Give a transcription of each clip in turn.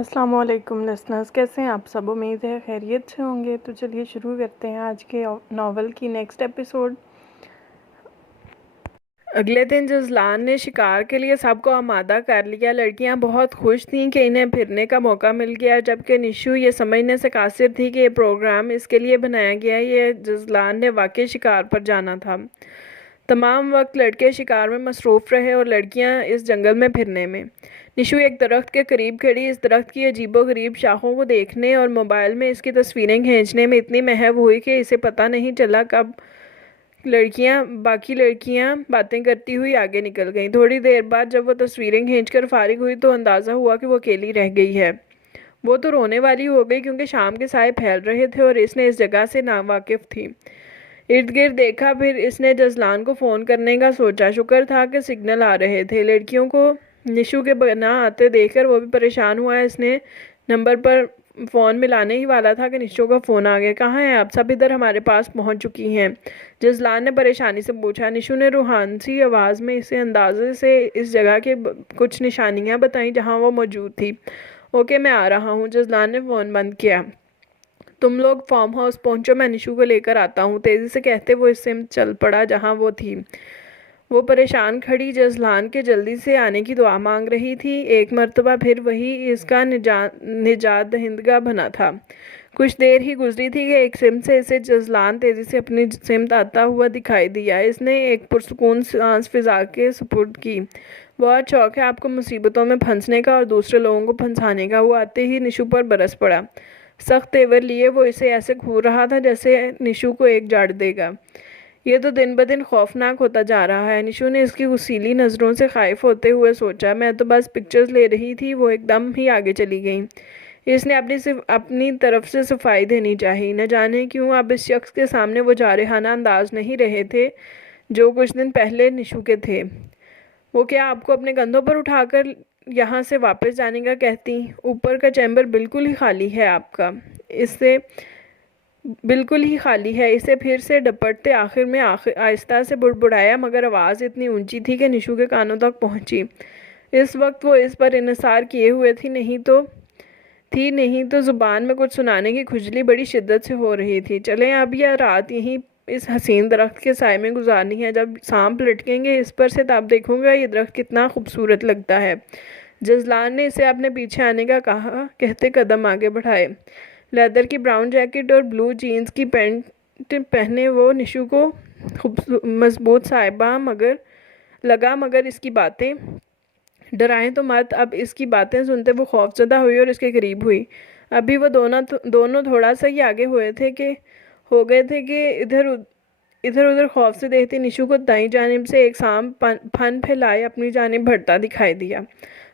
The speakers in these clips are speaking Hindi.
अस्सलाम वालेकुम लिसनर्स, कैसे हैं आप सब। उम्मीद है खैरियत से होंगे। तो चलिए शुरू करते हैं आज के नावल की नेक्स्ट एपिसोड। अगले दिन जज़लान ने शिकार के लिए सबको आमादा कर लिया। लड़कियां बहुत खुश थीं कि इन्हें फिरने का मौका मिल गया, जबकि निशु ये समझने से कासिर थी कि ये प्रोग्राम इसके लिए बनाया गया है, ये जज़लान ने वाकई शिकार पर जाना था। तमाम वक्त लड़के शिकार में मसरूफ़ रहे और लड़कियां इस जंगल में फिरने में। निशु एक दरख्त के करीब खड़ी इस दरख्त की अजीबोगरीब शाखों को देखने और मोबाइल में इसकी तस्वीरें खींचने में इतनी महव हुई कि इसे पता नहीं चला कब बाकी लड़कियां बातें करती हुई आगे निकल गईं। थोड़ी देर बाद जब वो तस्वीरें खींचकर फारिग हुई तो अंदाज़ा हुआ कि वो अकेली रह गई है। वो तो रोने वाली हो गई क्योंकि शाम के साए फैल रहे थे और इसने इस जगह से नावाकिफ़ थी। इर्द गिर्द देखा, फिर इसने जज़लान को फ़ोन करने का सोचा। शुक्र था कि सिग्नल आ रहे थे। लड़कियों को निशु के बना आते देखकर वो भी परेशान हुआ। इसने नंबर पर फ़ोन मिलाने ही वाला था कि निशु का फ़ोन आ गया। कहाँ हैं आप? सब इधर हमारे पास पहुंच चुकी हैं, जज़लान ने परेशानी से पूछा। निशु ने रूहानी आवाज़ में इसे अंदाजे से इस जगह के कुछ निशानियाँ बताईं जहाँ वो मौजूद थी। ओके, मैं आ रहा हूँ। जज़लान ने फ़ोन बंद किया। तुम लोग फार्म हाउस पहुंचो, मैं निशु को लेकर आता हूँ, तेज़ी से कहते वो इससे चल पड़ा जहाँ वो थी। वो परेशान खड़ी जज़लान के जल्दी से आने की दुआ मांग रही थी। एक मर्तबा फिर वही इसका निजात दहिंदगा बना था। कुछ देर ही गुजरी थी कि एक सिम से इसे जज़लान तेज़ी से अपनी सिमत आता हुआ दिखाई दिया। इसने एक पुरसुकून सांस फिजा के सुपुर्द की। बहुत शौक है आपको मुसीबतों में फंसने का और दूसरे लोगों को फंसाने का। वो आते ही निशु पर बरस पड़ा। सख्त तेवर लिए वो इसे ऐसे घूर रहा था जैसे निशु को एक जाड़ देगा। ये तो दिन ब दिन खौफनाक होता जा रहा है। निशु ने इसकी गुस्सीली नज़रों से खाइफ होते हुए सोचा। मैं तो बस पिक्चर्स ले रही थी। वो एकदम ही आगे चली गई। इसने अपनी तरफ से सफाई देनी चाहिए। न जाने क्यों अब इस शख्स के सामने वो जारहाना अंदाज नहीं रहे थे जो कुछ दिन पहले निशु के थे। वो क्या आपको अपने कंधों पर उठाकर यहाँ से वापस जाने का कहती? ऊपर का चैम्बर बिल्कुल ही खाली है आपका। इससे बिल्कुल ही खाली है। इसे फिर से डपटते आखिर में आहिस्ता से बुड़बुड़ाया, मगर आवाज़ इतनी ऊंची थी कि निशु के कानों तक पहुंची। इस वक्त वो इस पर इन्हिसार किए हुए थी, नहीं तो ज़ुबान में कुछ सुनाने की खुजली बड़ी शिद्दत से हो रही थी। चलें अब या रात यहीं इस हसीन दरख्त के साए में गुजारनी है। जब सांप लटकेंगे इस पर से तब देखूंगा ये दरख्त कितना खूबसूरत लगता है। जज़लान ने इसे अपने पीछे आने का कहा, कहते कदम आगे बढ़ाए। लेदर की ब्राउन जैकेट और ब्लू जीन्स की पैंट पहने वो निशु को मजबूत साहिबा मगर इसकी बातें डराएं तो मत। अब इसकी बातें सुनते वो खौफजदा हुई और इसके करीब हुई। अभी वो दोनों थोड़ा सा ही आगे हो गए थे कि इधर उधर खौफ से देखते निशु को दाईं जानिब से एक सांप फन फैलाए अपनी जानिब बढ़ता दिखाई दिया।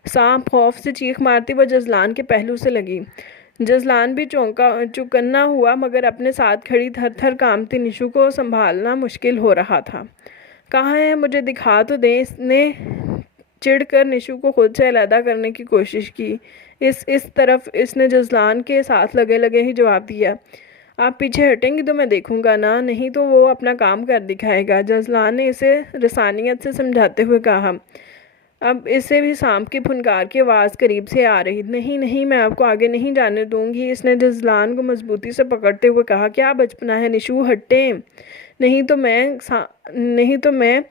सांप खौफ से चीख मारती वह जज़लान के पहलू से लगी। जज़लान भी चौकन्ना हुआ, मगर अपने साथ खड़ी थर थर कांपती निशु को संभालना मुश्किल हो रहा था। कहाँ है? मुझे दिखा तो दें। इसने चिढ़कर निशु को खुद से अलहदा करने की कोशिश की। इस तरफ। इसने जज़लान के साथ लगे लगे ही जवाब दिया। आप पीछे हटेंगी तो मैं देखूंगा ना, नहीं तो वो अपना काम कर दिखाएगा। जज़लान ने इसे रसानियत से समझाते हुए कहा। अब इसे भी सांप की फुनकार की आवाज़ करीब से आ रही। नहीं नहीं, मैं आपको आगे नहीं जाने दूंगी। इसने जज़लान को मजबूती से पकड़ते हुए कहा। क्या बचपना है निशु, हटें, नहीं तो मैं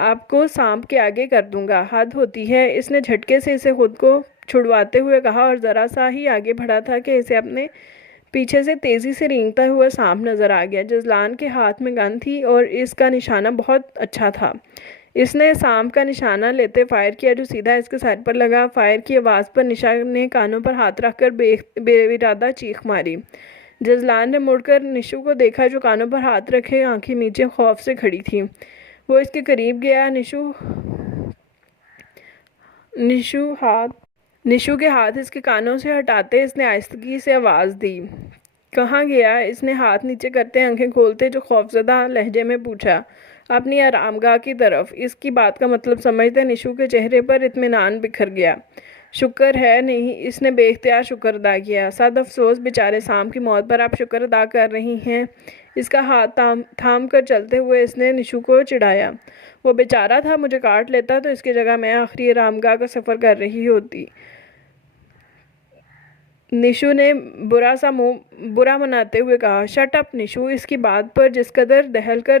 आपको सांप के आगे कर दूंगा। हद होती है। इसने झटके से इसे खुद को छुड़वाते हुए कहा और ज़रा सा ही आगे बढ़ा था कि इसे अपने पीछे से तेज़ी से रेंगता हुआ सांप नज़र आ गया। जज़लान के हाथ में गन थी और इसका निशाना बहुत अच्छा था। इसने सांप का निशाना लेते फायर किया जो सीधा इसके सर पर लगा। फायर की आवाज़ पर निशा ने कानों पर हाथ रखकर बेइरादा चीख मारी। जज़लान ने मुड़कर निशु को देखा जो कानों पर हाथ रखे आंखें नीचे खौफ से खड़ी थी। वो इसके करीब गया। निशु के हाथ इसके कानों से हटाते इसने आहिस्तगी से आवाज़ दी। कहाँ गया? इसने हाथ नीचे करते आंखें खोलते जो खौफजदा लहजे में पूछा। अपनी आरामगाह की तरफ। इसकी बात का मतलब समझते निशु के चेहरे पर इत्मीनान बिखर गया। शुक्र है नहीं, इसने बेख्तियार शुक्र अदा किया। सद अफसोस बेचारे सांप की मौत पर आप शुक्र अदा कर रही हैं। इसका हाथ थाम कर चलते हुए इसने निशु को चिढ़ाया। वो बेचारा था, मुझे काट लेता तो इसकी जगह मैं आखिरी आरामगाह का सफ़र कर रही होती। निशु ने बुरा मनाते हुए कहा। Shut up Nishu. इसकी बात पर जिस कदर दहलकर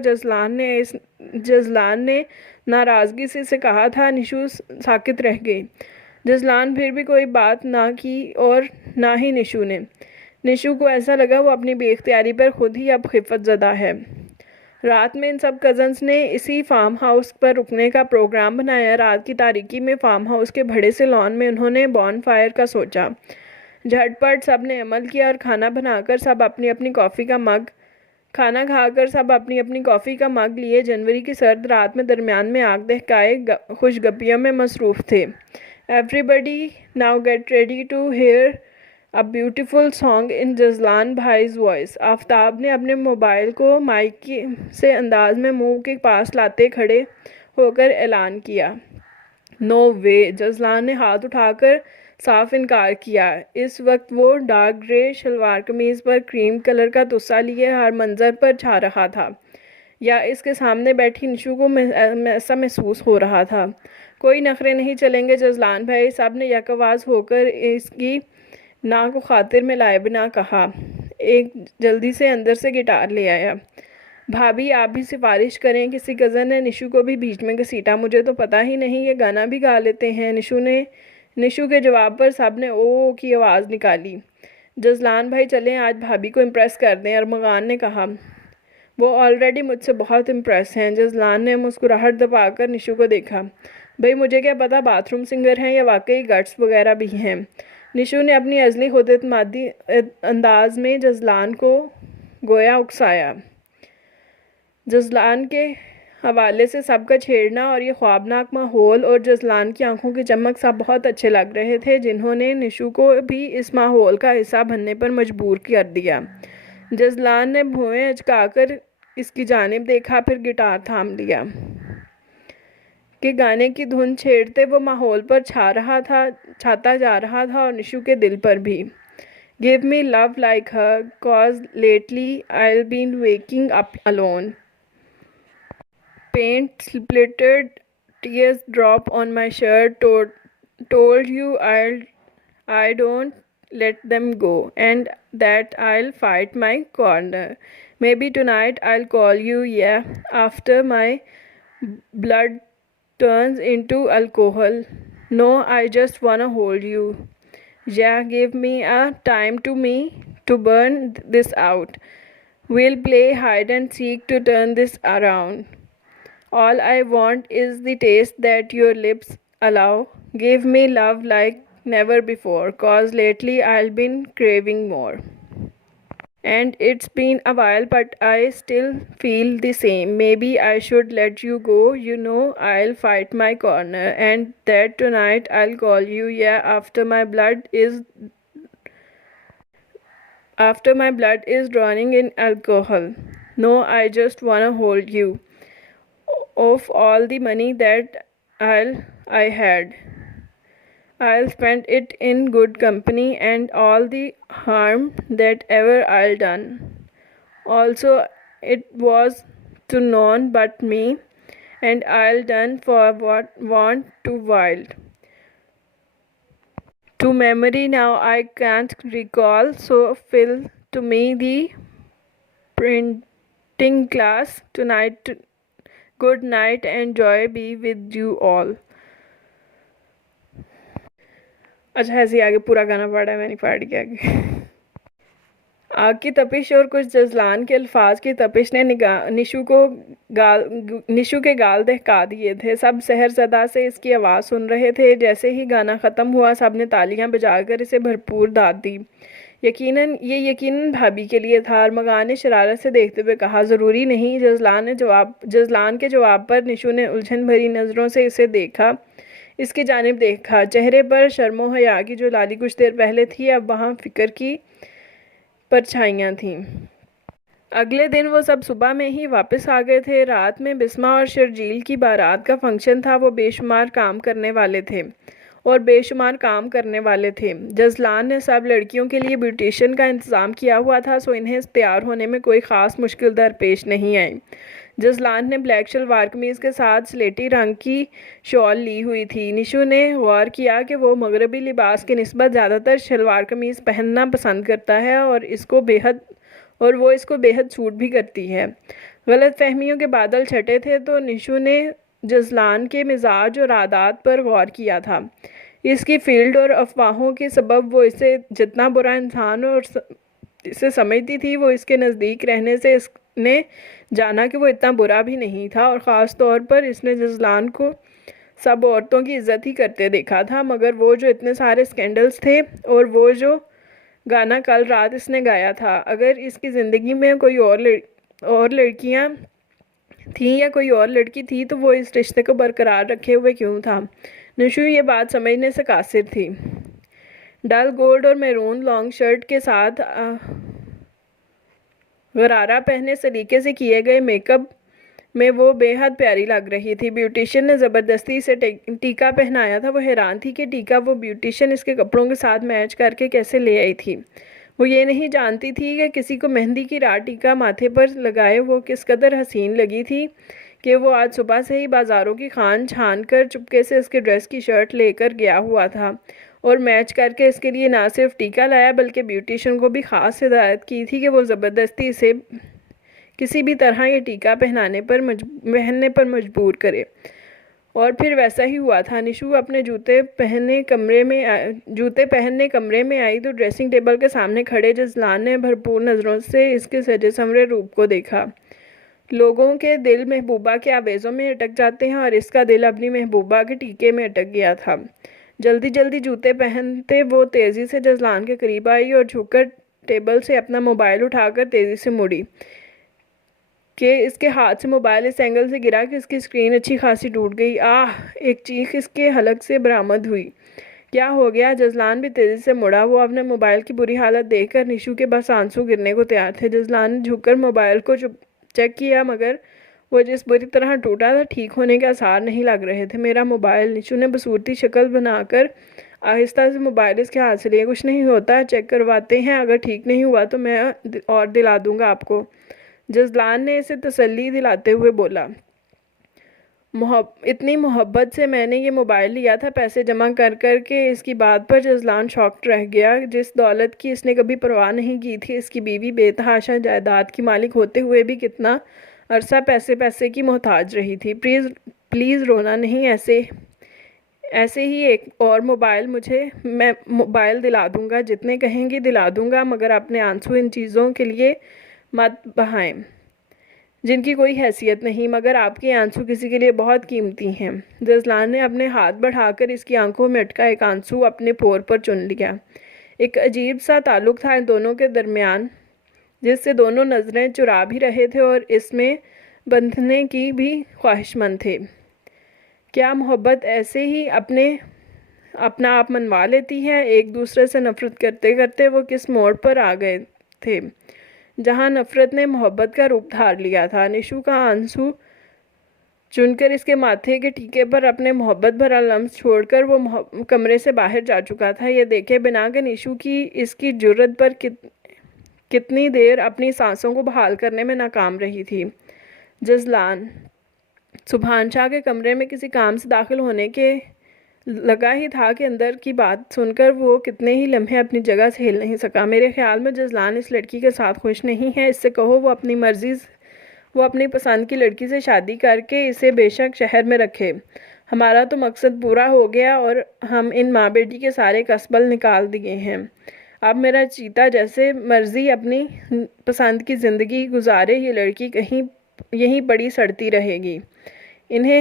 जजलान ने नाराज़गी से कहा था, निशु साकित रह गई। जजलान फिर भी कोई बात ना की और ना ही निशु ने। निशु को ऐसा लगा वो अपनी बेख्तियारी पर खुद ही अब खिफ़तज़दा है। रात में इन सब कज़न्स ने इसी फार्म हाउस पर रुकने का प्रोग्राम बनाया। रात की तारीकी में फार्म हाउस के बड़े से लॉन में उन्होंने बॉनफायर का सोचा। झटपट सब ने अमल किया और खाना खाकर सब अपनी अपनी कॉफ़ी का मग लिए जनवरी की सर्द रात में दरमियान में आग दहकाए खुशगपियों में मसरूफ़ थे। Everybody now get ready to hear a beautiful song in जजलान भाईज वॉइस। आफ्ताब ने अपने मोबाइल को माइक से अंदाज में मुंह के पास लाते खड़े होकर ऐलान किया। नो वे। जजलान ने हाथ उठाकर साफ इनकार किया। इस वक्त वो डार्क ग्रे शलवार कमीज़ पर क्रीम कलर का तुस्सा लिए हर मंज़र पर छा रहा था, या इसके सामने बैठी निशु को ऐसा महसूस हो रहा था। कोई नखरे नहीं चलेंगे जजलान भाई, सब ने यकआवाज़ होकर इसकी ना को खातिर में लाए बिना कहा। एक जल्दी से अंदर से गिटार ले आया। भाभी आप भी सिफारिश करें। किसी कज़न ने निशु को भी बीच में घसीटा। मुझे तो पता ही नहीं ये गाना भी गा लेते हैं। निशु के जवाब पर सब ने ओ की आवाज़ निकाली। जजलान भाई चलें, आज भाभी को इम्प्रेस कर दें, अरमगान ने कहा। वो ऑलरेडी मुझसे बहुत इम्प्रेस हैं। जजलान ने मुस्कुराहट दबाकर निशु को देखा। भाई मुझे क्या पता बाथरूम सिंगर हैं या वाकई गट्स वगैरह भी हैं। निशु ने अपनी अज़ली खुदएतमादी अंदाज में जजलान को गोया उकसाया। जजलान के हवाले से सबका छेड़ना और ये ख्वाबनाक माहौल और जजलान की आंखों की चमक सब बहुत अच्छे लग रहे थे, जिन्होंने निशु को भी इस माहौल का हिस्सा बनने पर मजबूर कर दिया। जजलान ने भुएं अचकाकर इसकी जानिब देखा, फिर गिटार थाम लिया कि गाने की धुन छेड़ते वो माहौल पर छाता जा रहा था और निशु के दिल पर भी। Give me love like her cause lately I been waking up alone. Paint splattered, tears drop on my shirt, told you I don't let them go, and that I'll fight my corner. Maybe tonight I'll call you, yeah, after my blood turns into alcohol. No, I just wanna hold you. Yeah, give me a time to burn this out. We'll play hide and seek to turn this around. All I want is the taste that your lips allow. Give me love like never before, cause lately I've been craving more. And it's been a while, but I still feel the same. Maybe I should let you go. You know I'll fight my corner, and that tonight I'll call you. Yeah, after my blood is drowning in alcohol. No, I just wanna hold you. Of all the money that I had, I'll spend it in good company, and all the harm that ever I'll done. Also, it was to none but me, and I'll done for what want to wild. To memory now I can't recall, so fill to me the printing class tonight. Good night and joy be with you all. अच्छा ऐसे आगे पूरा गाना पढ़ा है, मैंने पढ़ के आगे। आग की तपिश और कुछ जजलान के अल्फाज की तपिश ने निशु के गाल दहका दिए थे। सब सहरज़दा से इसकी आवाज़ सुन रहे थे। जैसे ही गाना ख़त्म हुआ सब ने तालियां बजाकर इसे भरपूर दाद दी। यकीनन भाभी के लिए था। अरमगान ने शरारत से देखते हुए कहा। ज़रूरी नहीं। जजलान के जवाब पर निशु ने उलझन भरी नज़रों से इसकी जानिब देखा। चेहरे पर शर्मो हया की जो लाली कुछ देर पहले थी, अब वहाँ फ़िक्र की परछाइयाँ थीं। अगले दिन वो सब सुबह में ही वापस आ गए थे। रात में बिस्मा और शर्जील की बारात का फंक्शन था। वो बेशुमार काम करने वाले थे। जजलान ने सब लड़कियों के लिए ब्यूटिशियन का इंतज़ाम किया हुआ था, सो इन्हें तैयार होने में कोई ख़ास मुश्किल दरपेश नहीं आई। जजलान ने ब्लैक शलवार कमीज़ के साथ स्लेटी रंग की शॉल ली हुई थी। निशू ने गौर किया कि वो मगरबी लिबास की निस्बत ज़्यादातर शलवार कमीज़ पहनना पसंद करता है और वो इसको बेहद सूट भी करती है। गलत फहमियों के बादल छटे थे तो निशू ने जजलान के मिजाज और आदात पर गौर किया था। इसकी फील्ड और अफवाहों के सबब वो इसे जितना बुरा इंसान और इसे समझती थी, वो इसके नज़दीक रहने से इसने जाना कि वो इतना बुरा भी नहीं था, और ख़ास तौर पर इसने जजलान को सब औरतों की इज्जत ही करते देखा था। मगर वो जो इतने सारे स्कैंडल्स थे और वो जो गाना कल रात इसने गाया था, अगर इसकी ज़िंदगी में कोई और लड़कियां थी या कोई और लड़की थी तो वो इस रिश्ते को बरकरार रखे हुए क्यों था। निशू ये बात समझने से कासिर थी। डल गोल्ड और मैरून लॉन्ग शर्ट के साथ गरारा पहने सलीके से किए गए मेकअप में वो बेहद प्यारी लग रही थी। ब्यूटिशियन ने ज़बरदस्ती से टीका पहनाया था। वो हैरान थी कि टीका वो ब्यूटिशियन इसके कपड़ों के साथ मैच करके कैसे ले आई थी। वो ये नहीं जानती थी कि किसी को मेहंदी की रात टीका माथे पर लगाए वो किस कदर हसीन लगी थी कि वो आज सुबह से ही बाज़ारों की खान छान कर चुपके से इसके ड्रेस की शर्ट लेकर गया हुआ था और मैच करके इसके लिए ना सिर्फ टीका लाया बल्कि ब्यूटिशियन को भी ख़ास हिदायत की थी कि वो ज़बरदस्ती इसे किसी भी तरह ये टीका पहनने पर मजबूर करे। और फिर वैसा ही हुआ था। निशू अपने जूते पहनने कमरे में आई तो ड्रेसिंग टेबल के सामने खड़े जजलान ने भरपूर नज़रों से इसके सजे संवरे रूप को देखा। लोगों के दिल महबूबा के आवेज़ों में अटक जाते हैं और इसका दिल अपनी महबूबा के टीके में अटक गया था। जल्दी जल्दी जूते पहनते वो तेज़ी से जजलान के करीब आई और झुककर टेबल से अपना मोबाइल उठाकर तेज़ी से मुड़ी कि इसके हाथ से मोबाइल इस एंगल से गिरा कि इसकी स्क्रीन अच्छी खासी टूट गई। आह! एक चीख इसके हलक से बरामद हुई। क्या हो गया? जजलान भी तेज़ी से मुड़ा। वो अपने मोबाइल की बुरी हालत देखकर निशू के बस आंसू गिरने को तैयार थे। जजलान ने झुककर मोबाइल को चेक किया मगर वो जिस बुरी तरह टूटा था ठीक होने के आसार नहीं लग रहे थे। मेरा मोबाइल, निशू ने बसूरती शक्ल बनाकर आहिस्ता से मोबाइल इसके हाथ से लिया। कुछ नहीं होता, चेक करवाते हैं, अगर ठीक नहीं हुआ तो मैं और दिला दूंगा आपको, जजलान ने इसे तसल्ली दिलाते हुए बोला। इतनी मोहब्बत से मैंने ये मोबाइल लिया था, पैसे जमा कर कर के। इसकी बात पर जजलान शॉक्ड रह गया। जिस दौलत की इसने कभी परवाह नहीं की थी, इसकी बीवी बेतहाशा जायदाद की मालिक होते हुए भी कितना अरसा पैसे की मोहताज रही थी। प्लीज़ रोना नहीं, ऐसे ही एक और मोबाइल मैं मोबाइल दिला दूंगा, जितने कहेंगी दिला दूंगा, मगर अपने आंसू इन चीज़ों के लिए मत बहाएं जिनकी कोई हैसियत नहीं, मगर आपके आंसू किसी के लिए बहुत कीमती हैं। जजलान ने अपने हाथ बढ़ाकर इसकी आंखों में अटका एक आंसू अपने पोर पर चुन लिया। एक अजीब सा ताल्लुक़ था इन दोनों के दरमियान, जिससे दोनों नज़रें चुरा भी रहे थे और इसमें बंधने की भी ख्वाहिशमंद थे। क्या मोहब्बत ऐसे ही अपना आप मनवा लेती है? एक दूसरे से नफ़रत करते करते वो किस मोड़ पर आ गए थे जहां नफ़रत ने मोहब्बत का रूप धार लिया था। निशू का आंसू चुनकर इसके माथे के टीके पर अपने मोहब्बत भरा लम्स छोड़कर वो कमरे से बाहर जा चुका था। ये देखे बिना कि निशू की इसकी जुर्रत पर कितनी देर अपनी सांसों को बहाल करने में नाकाम रही थी। जजलान सुभान शाह के कमरे में किसी काम से दाखिल होने के लगा ही था कि अंदर की बात सुनकर वो कितने ही लम्हे अपनी जगह से हिल नहीं सका। मेरे ख्याल में जजलान इस लड़की के साथ खुश नहीं है। इससे कहो वो अपनी पसंद की लड़की से शादी करके इसे बेशक शहर में रखे। हमारा तो मकसद पूरा हो गया और हम इन माँ बेटी के सारे कसबल निकाल दिए हैं। अब मेरा चीता जैसे मर्जी अपनी पसंद की ज़िंदगी गुजारे, ये लड़की कहीं यहीं पड़ी सड़ती रहेगी। इन्हें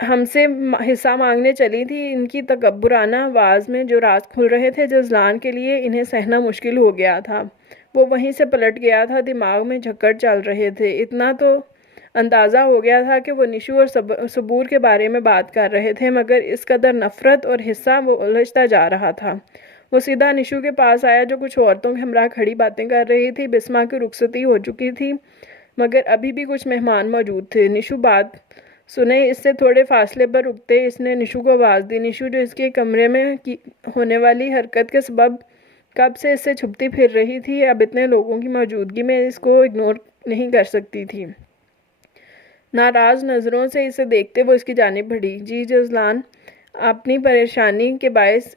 हमसे हिस्सा मांगने चली थी। इनकी तकब्बुराना आवाज़ में जो राज खुल रहे थे, जजलान के लिए इन्हें सहना मुश्किल हो गया था। वो वहीं से पलट गया था। दिमाग में झक्कड़ चल रहे थे। इतना तो अंदाज़ा हो गया था कि वो निशू और सबूर के बारे में बात कर रहे थे, मगर इस कदर नफ़रत और हिस्सा वो उलझता जा रहा था। वो सीधा निशू के पास आया जो कुछ औरतों के हमरा खड़ी बातें कर रही थी। बिस्मा की रुखसती हो चुकी थी मगर अभी भी कुछ मेहमान मौजूद थे। निशू बात सुने इससे थोड़े फासले पर रुकते इसने निशू को आवाज़ दी। निशू जो इसके कमरे में होने वाली हरकत के सबब कब से इससे छुपती फिर रही थी, अब इतने लोगों की मौजूदगी में इसको इग्नोर नहीं कर सकती थी। नाराज़ नज़रों से इसे देखते वो इसकी जानिब बढ़ी। जी जज़लान, अपनी परेशानी के बायस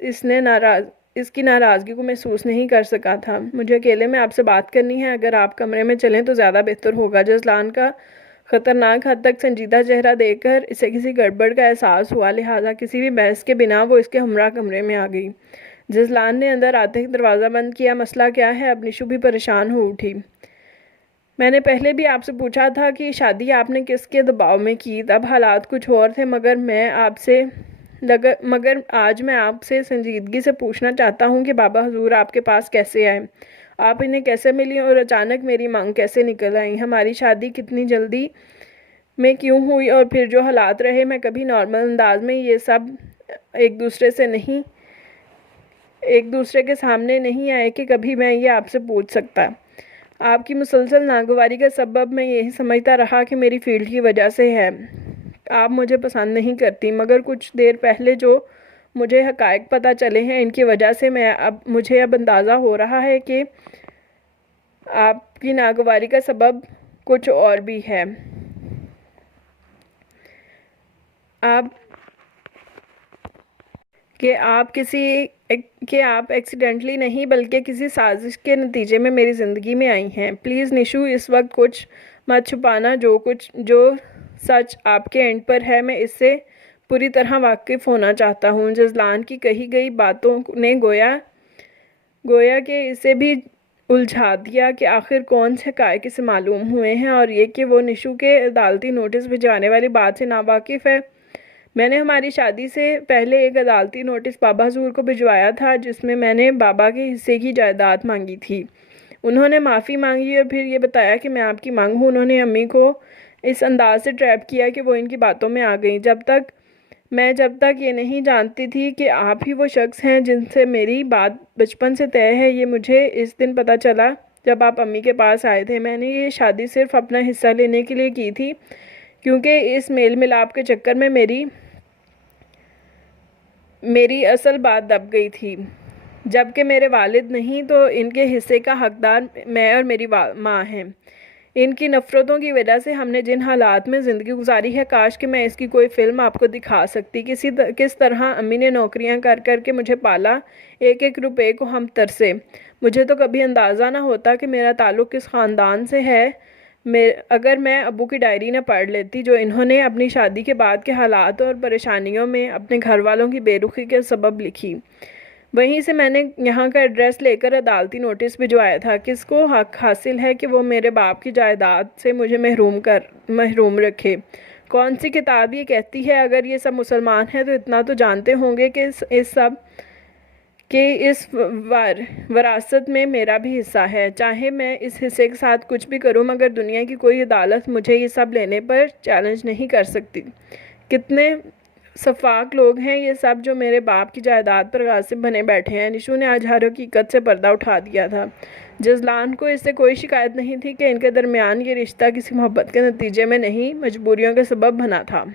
इसकी नाराज़गी को महसूस नहीं कर सका था। मुझे अकेले में आपसे बात करनी है, अगर आप कमरे में चलें तो ज़्यादा बेहतर होगा। जज़लान का ख़तरनाक हद तक संजीदा चेहरा देखकर इसे किसी गड़बड़ का एहसास हुआ, लिहाजा किसी भी बहस के बिना वो इसके हमरा कमरे में आ गई। जज़लान ने अंदर आते ही दरवाज़ा बंद किया। मसला क्या है? अब निशु भी परेशान हो उठी। मैंने पहले भी आपसे पूछा था कि शादी आपने किसके दबाव में की, तब हालात कुछ और थे, मगर आज मैं आपसे संजीदगी से पूछना चाहता हूँ कि बाबा हुजूर आपके पास कैसे आए, आप इन्हें कैसे मिली और अचानक मेरी मांग कैसे निकल आई, हमारी शादी कितनी जल्दी में क्यों हुई, और फिर जो हालात रहे, मैं कभी नॉर्मल अंदाज में ये सब एक दूसरे के सामने नहीं आए कि कभी मैं ये आपसे पूछ सकता। आपकी मुसलसल नागवारी का सबब मैं यही समझता रहा कि मेरी फील्ड की वजह से है। आप मुझे पसंद नहीं करती, मगर कुछ देर पहले जो मुझे हक़ाइक़ पता चले हैं, इनकी वजह से मुझे अब अंदाज़ा हो रहा है कि आपकी नागवारी का सबब कुछ और भी है। आप एक्सीडेंटली नहीं बल्कि किसी साजिश के नतीजे में मेरी ज़िंदगी में आई हैं। प्लीज़ निशु, इस वक्त कुछ मत छुपाना। जो सच आपके एंड पर है, मैं इससे पूरी तरह वाकिफ़ होना चाहता हूँ। जज़लान की कही गई बातों ने गोया कि इसे भी उलझा दिया कि आखिर कौन से हक़ाइक़ से मालूम हुए हैं, और ये कि वो निशु के अदालती नोटिस भिजवाने वाली बात से नावाकिफ़ है। मैंने हमारी शादी से पहले एक अदालती नोटिस बाबा हुजूर को भिजवाया था, जिसमें मैंने बाबा के हिस्से की जायदाद मांगी थी। उन्होंने माफ़ी मांगी और फिर ये बताया कि मैं आपकी मांग हूँ। उन्होंने अम्मी को इस अंदाज से ट्रैप किया कि वो इनकी बातों में आ गई। जब तक ये नहीं जानती थी कि आप ही वो शख्स हैं जिनसे मेरी बात बचपन से तय है। ये मुझे इस दिन पता चला जब आप अम्मी के पास आए थे। मैंने ये शादी सिर्फ अपना हिस्सा लेने के लिए की थी, क्योंकि इस मेल मिलाप के चक्कर में मेरी असल बात दब गई थी। जबकि मेरे वालिद नहीं तो इनके हिस्से का हकदार मैं और मेरी माँ हैं। इनकी नफ़रतों की वजह से हमने जिन हालात में ज़िंदगी गुजारी है, काश कि मैं इसकी कोई फ़िल्म आपको दिखा सकती। किस तरह अम्मी ने नौकरियां कर के मुझे पाला, एक एक रुपए को हम तरसे। मुझे तो कभी अंदाज़ा ना होता कि मेरा ताल्लुक़ किस ख़ानदान से है। अगर मैं अबू की डायरी न पढ़ लेती, जो इन्होंने अपनी शादी के बाद के हालात और परेशानियों में अपने घर वालों की बेरुखी के सबब लिखी। वहीं से मैंने यहाँ का एड्रेस लेकर अदालती नोटिस भिजवाया था। किसको हक हासिल है कि वो मेरे बाप की जायदाद से मुझे महरूम रखे? कौन सी किताब ये कहती है? अगर ये सब मुसलमान हैं तो इतना तो जानते होंगे कि इस वरासत में मेरा भी हिस्सा है। चाहे मैं इस हिस्से के साथ कुछ भी करूं, मगर दुनिया की कोई अदालत मुझे ये सब लेने पर चैलेंज नहीं कर सकती। कितने सफाक लोग हैं ये सब जो मेरे बाप की जायदाद पर गासिब बने बैठे हैं। निशु ने आज हर हकीकत से पर्दा उठा दिया था। जज़लान को इससे कोई शिकायत नहीं थी कि इनके दरमियान ये रिश्ता किसी मोहब्बत के नतीजे में नहीं, मजबूरियों के सबब बना था।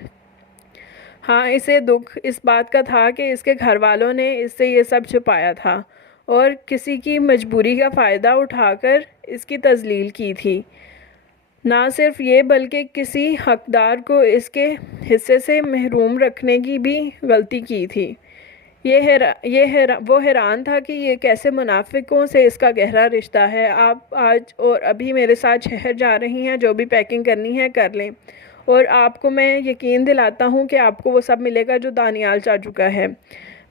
हाँ, इसे दुख इस बात का था कि इसके घर वालों ने इससे ये सब छुपाया था और किसी की मजबूरी का फ़ायदा उठाकर इसकी तज़लील की थी। ना सिर्फ ये, बल्कि किसी हकदार को इसके हिस्से से महरूम रखने की भी गलती की थी। वो हैरान था कि ये कैसे मुनाफिकों से इसका गहरा रिश्ता है। आप आज और अभी मेरे साथ शहर जा रही हैं, जो भी पैकिंग करनी है कर लें, और आपको मैं यकीन दिलाता हूँ कि आपको वो सब मिलेगा जो दानियाल चाह चुका है।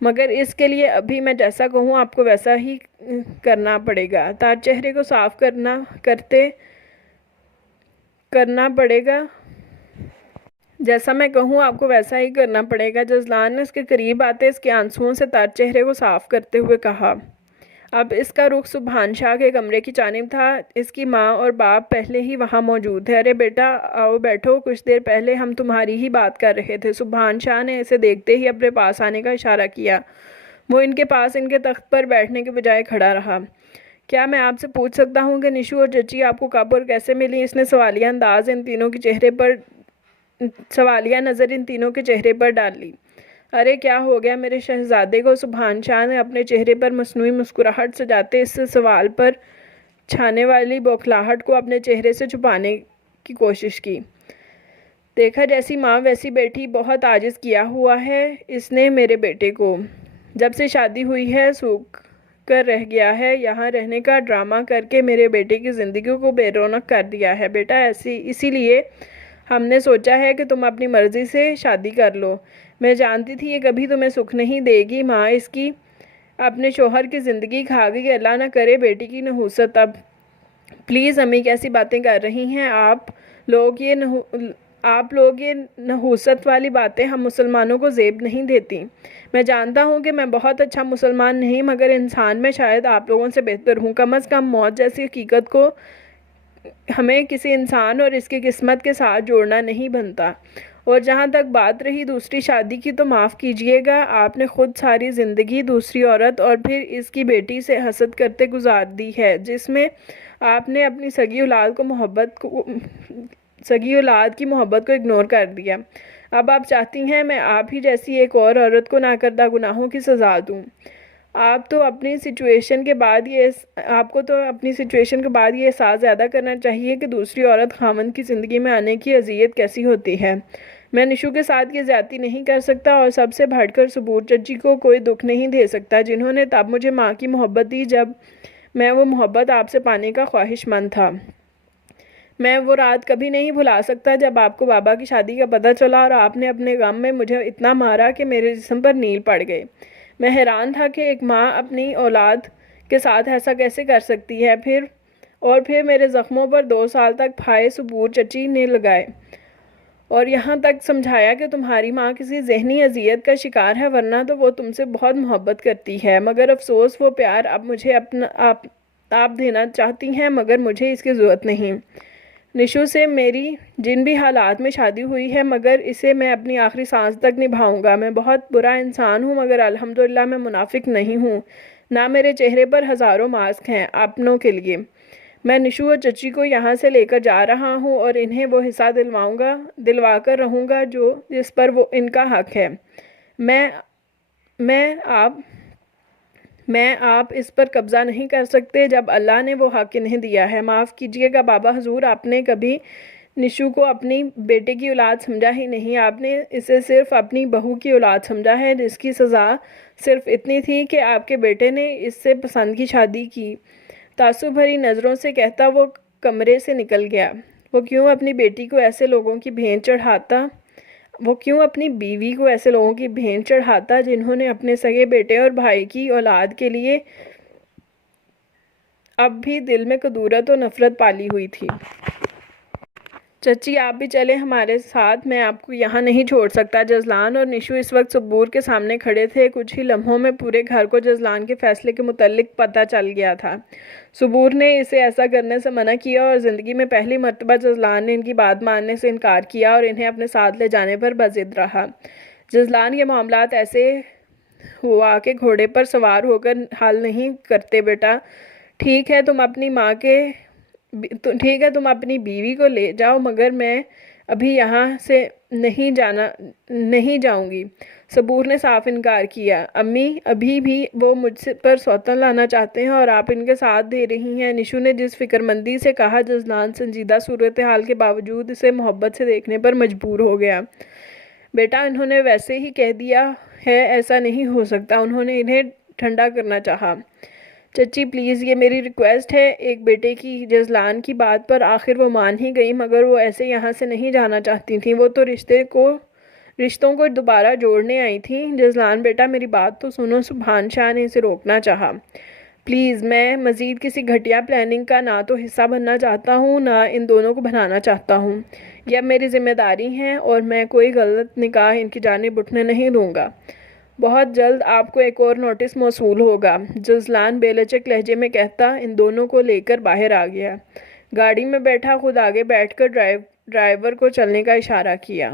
मगर इसके लिए अभी मैं जैसा कहूँ आपको वैसा ही करना पड़ेगा। तार चेहरे को साफ करना पड़ेगा। जैसा मैं कहूँ आपको वैसा ही करना पड़ेगा। जज़लान ने उसके करीब आते इसके आंसुओं से तार चेहरे को साफ करते हुए कहा। अब इसका रुख सुभान शाह के कमरे की जानिब था। इसकी माँ और बाप पहले ही वहाँ मौजूद थे। अरे बेटा आओ बैठो, कुछ देर पहले हम तुम्हारी ही बात कर रहे थे। सुभान शाह ने इसे देखते ही अपने पास आने का इशारा किया। वो इनके पास इनके तख्त पर बैठने के बजाय खड़ा रहा। क्या मैं आपसे पूछ सकता हूँ कि निशु और चची आपको कब और कैसे मिली? इसने सवालिया नज़र इन तीनों के चेहरे पर डाल ली। अरे क्या हो गया मेरे शहजादे को? सुभान शाह ने अपने चेहरे पर मसनूई मुस्कुराहट सजाते इस सवाल पर छाने वाली बौखलाहट को अपने चेहरे से छुपाने की कोशिश की। देखा जैसी माँ वैसी बेटी, बहुत आजिज़ किया हुआ है इसने मेरे बेटे को। जब से शादी हुई है सूख कर रह गया है, यहाँ रहने का ड्रामा करके मेरे बेटे की ज़िंदगी को बेरौनक कर दिया है। बेटा इसीलिए हमने सोचा है कि तुम अपनी मर्ज़ी से शादी कर लो। मैं जानती थी ये कभी तुम्हें सुख नहीं देगी। माँ इसकी अपने शोहर की ज़िंदगी खा गई। अल्लाह ना करे बेटी की नहूसत। अब प्लीज़ अम्मी कैसी बातें कर रही हैं आप लोग ये नहूसत वाली बातें हम मुसलमानों को ज़ेब नहीं देती। मैं जानता हूँ कि मैं बहुत अच्छा मुसलमान नहीं, मगर इंसान में शायद आप लोगों से बेहतर हूँ। कम अज़ कम मौत जैसी हकीकत को हमें किसी इंसान और इसकी किस्मत के साथ जोड़ना नहीं बनता। और जहाँ तक बात रही दूसरी शादी की, तो माफ़ कीजिएगा, आपने ख़ुद सारी ज़िंदगी दूसरी औरत और फिर इसकी बेटी से हसद करते गुजार दी है, जिसमें आपने अपनी सगी औलाद की मोहब्बत को इग्नोर कर दिया। अब आप चाहती हैं मैं आप ही जैसी एक और औरत को नाकर्दा गुनाहों की सज़ा दूँ। आपको तो अपनी सिचुएशन के बाद ये एहसास ज़्यादा करना चाहिए कि दूसरी औरत खामन की ज़िंदगी में आने की अज़ियत कैसी होती है। मैं निशू के साथ ये ज़्यादती नहीं कर सकता और सबसे बढ़कर सबूर चच्ची को कोई दुख नहीं दे सकता, जिन्होंने तब मुझे माँ की मोहब्बत दी जब मैं वो मोहब्बत आपसे पाने का ख्वाहिशमंद था। मैं वो रात कभी नहीं भुला सकता जब आपको बाबा की शादी का पता चला और आपने अपने गम में मुझे इतना मारा कि मेरे जिस्म पर नील पड़ गए। मैं हैरान था कि एक माँ अपनी औलाद के साथ ऐसा कैसे कर सकती है। फिर मेरे ज़ख्मों पर 2 साल तक फाये सबूर चची ने लगाए और यहाँ तक समझाया कि तुम्हारी माँ किसी जहनी अजियत का शिकार है, वरना तो वो तुमसे बहुत मोहब्बत करती है। मगर अफसोस वो प्यार अब मुझे आप देना चाहती हैं, मगर मुझे इसकी ज़रूरत नहीं। निशू से मेरी जिन भी हालात में शादी हुई है, मगर इसे मैं अपनी आखिरी सांस तक निभाऊंगा। मैं बहुत बुरा इंसान हूँ, मगर अल्हम्दुलिल्लाह मैं मुनाफिक नहीं हूँ। ना मेरे चेहरे पर हज़ारों मास्क हैं अपनों के लिए। मैं निशू और चची को यहाँ से लेकर जा रहा हूँ और इन्हें वो हिस्सा दिलवा कर रहूँगा जिस पर वो इनका हक है। मैं आप इस पर कब्ज़ा नहीं कर सकते जब अल्लाह ने वो हक इन्हें दिया है। माफ़ कीजिएगा बाबा हुजूर, आपने कभी निशू को अपनी बेटे की औलाद समझा ही नहीं। आपने इसे सिर्फ़ अपनी बहू की औलाद समझा है, जिसकी सज़ा सिर्फ़ इतनी थी कि आपके बेटे ने इससे पसंद की शादी की। तासुब भरी नज़रों से कहता वो कमरे से निकल गया। वो क्यों अपनी बीवी को ऐसे लोगों की भेंट चढ़ाता जिन्होंने अपने सगे बेटे और भाई की औलाद के लिए अब भी दिल में कदूरत और नफ़रत पाली हुई थी। चची आप भी चले हमारे साथ, मैं आपको यहाँ नहीं छोड़ सकता। जजलान और निशू इस वक्त सबूर के सामने खड़े थे। कुछ ही लम्हों में पूरे घर को जजलान के फ़ैसले के मुतल्लिक पता चल गया था। सबूर ने इसे ऐसा करने से मना किया और ज़िंदगी में पहली मर्तबा जजलान ने इनकी बात मानने से इनकार किया और इन्हें अपने साथ ले जाने पर बज़िद रहा। जजलान ये मामलात ऐसे हुआ कि घोड़े पर सवार होकर हल नहीं करते। बेटा ठीक है तुम अपनी बीवी को ले जाओ, मगर मैं अभी यहाँ से नहीं जाऊँगी। सबूर ने साफ इनकार किया। अम्मी अभी भी वो मुझसे पर सौतन लाना चाहते हैं और आप इनके साथ दे रही हैं। निशू ने जिस फिक्रमंदी से कहा, जजलान संजीदा सूरत हाल के बावजूद इसे मोहब्बत से देखने पर मजबूर हो गया। बेटा इन्होंने वैसे ही कह दिया है, ऐसा नहीं हो सकता। उन्होंने इन्हें ठंडा करना चाहा। चची प्लीज़ ये मेरी रिक्वेस्ट है एक बेटे की। जजलान की बात पर आखिर वो मान ही गई, मगर वो ऐसे यहाँ से नहीं जाना चाहती थी। वो तो रिश्तों को दोबारा जोड़ने आई थी। जजलान बेटा मेरी बात तो सुनो। सुभान शाह ने इसे रोकना चाहा। प्लीज़ मैं मज़ीद किसी घटिया प्लानिंग का ना तो हिस्सा बनना चाहता हूँ, ना इन दोनों को बनाना चाहता हूँ। यह मेरी ज़िम्मेदारी है और मैं कोई गलत निकाह इनकी जानिब उठने नहीं दूँगा। बहुत जल्द आपको एक और नोटिस मौसूल होगा। जजलान बेलचक लहजे में कहता इन दोनों को लेकर बाहर आ गया। गाड़ी में बैठा खुद आगे बैठकर ड्राइवर को चलने का इशारा किया।